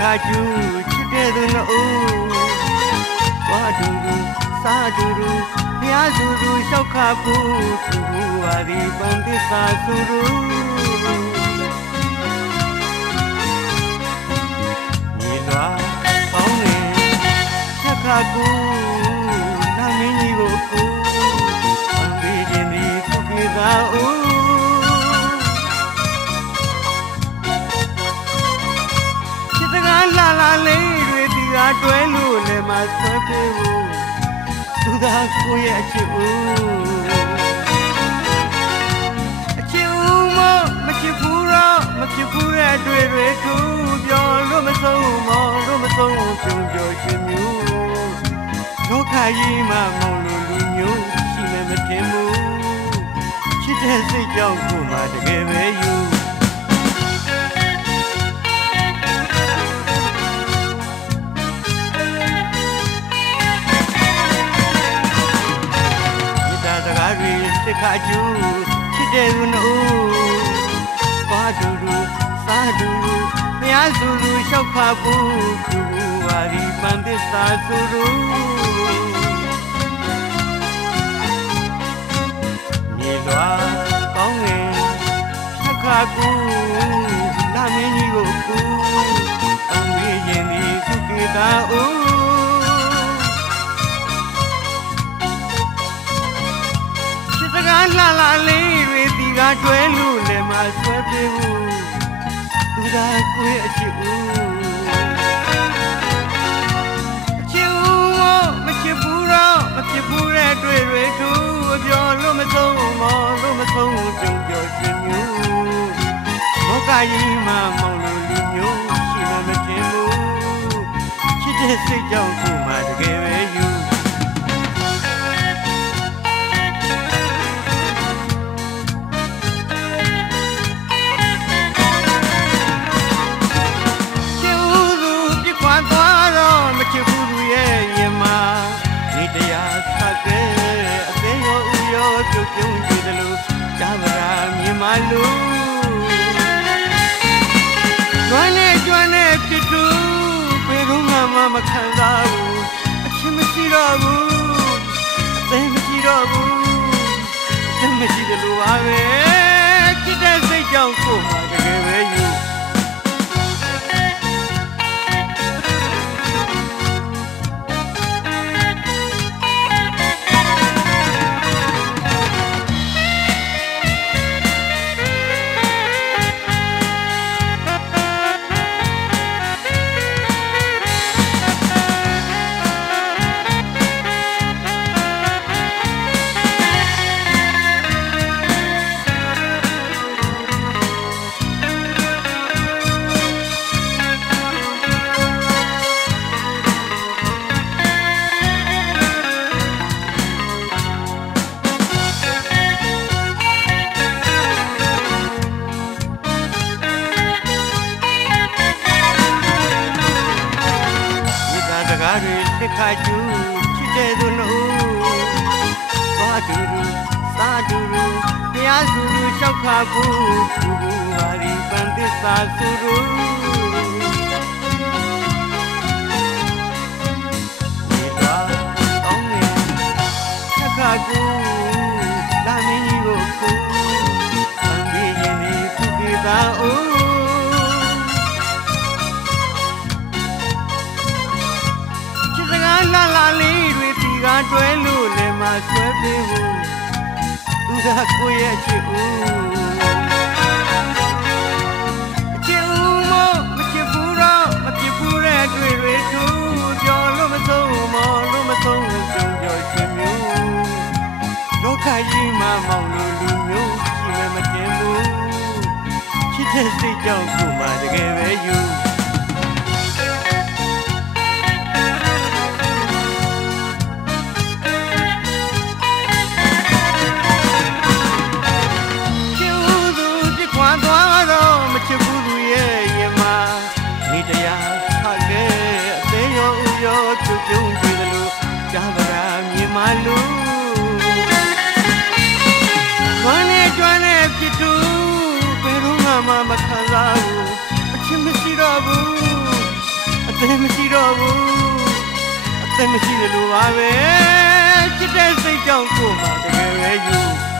ခါကျူချစ်တဲ့သူနှုတ်ဝါဒူဒူစာဒူဒူဘုရားစုသူလျှောက်ခါဖို့သူဝါဒီပန်သစ္စာစုရူမြေလွာပေါင်းနေချက်ခါကူ တွေဒီကတွဲလို့လည်းမဆွဲပြေဘူးသူသာကိုရဲ့အချစ်ဦးအချစ်ဦးမမချစ်ဘူးတော့မချစ်ဘူးတဲ့တွေ့တွေသူပြောလို့မဆုံးမောလို့မဆုံးကြုံပြောရှင်မျိုးဒုက္ခကြီးမှမုံလို့လူမျိုးရှိမယ်မတင်ဘူးချစ်တဲ့စိတ်ကြောင့်ကိုမှတကယ်ပဲယူ ကျူချစ်တဲ့သူနှုတ်ပါဒူဒူစာဒူဒူမယားစုလူလျှောက်ခါဘူးသူဝါဒီပန်သစ္စာစုရူမြေလွာကောင်းငင်လျှောက်ခါကူလာမင်းကြီးကိုကူအမေရင်ဒီသူကေတာဦး ဒီကတွဲလို့လည်းမဆွဲပြေဘူးသူသာကိုယ်အချစ်ဦးအချစ်ဦးမချစ်ဘူးတော့မချစ်ဘူးတဲ့တွေ့တွေသူအပြောလို့မဆုံးမောလို့မဆုံးကြုံပြောရှင်မျိုးဘောကကြီးမှမောင်လို့လူမျိုးရှိမှမတင်ဘူးချစ်တဲ့စိတ်ကြောင့် တော့ဘူးအသိမရှိတော့ဘူးအသိမရှိတယ်လို့ပါပဲချစ်တဲ့စိတ်ကြောင့်ကိုယ်မှာတကယ်ပဲ တွေတစ်ခါကျူချစ်တဲ့သူနှုတ်ဘာဒူရူစာဒူရူတရားစုလူလျှောက်ခါဘူးဘူဘူဟာရီပန်သစ္စာစုရူ တွဲလို့လည်းမဆွဲပြေဘူးသူသာကိုရဲ့ချစ်ဦးအချစ်ဦးမမချစ်ဘူးတော့မချစ်ဘူးတဲ့တွေ့တွေသူပြောလို့မဆုံးမောလို့မဆုံးကြုံပြောရှင်မျိုးဒုက္ခကြီးမှမောင်လို့လူမျိုးရှိမှမတင်ဘူးချစ်တဲ့စိတ်ကြောင့်ကိုမှတကယ်ပဲယူ လူဘာနဲ့ကြွနဲ့ဖြစ်သူဘယ်တော့မှမခံစားဘူးအချစ်မရှိတော့ဘူးအသက်မရှိတော့ဘူးအသက်မရှိတယ်လို့ပါပဲချစ်တဲ့စိတ်ကြောင့်ကိုယ်မှာတကယ်ပဲယူ